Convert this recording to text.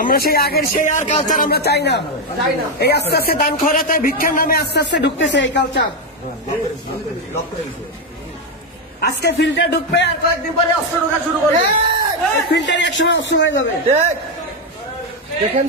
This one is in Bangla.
আমরা সেই আগের সেই আর কালচার আমরা চাই না। এই আস্তে আস্তে দান খয়রাতে ভিক্ষার নামে আস্তে আস্তে ঢুকতেছে এই কালচার। আজকে ফিল্টার ঢুকবে আর কয়েকদিন পরে অস্ত্র ঢোকা শুরু করবে। ফিল্টার এক সময় অস্ত্র হয়ে যাবে। দেখেন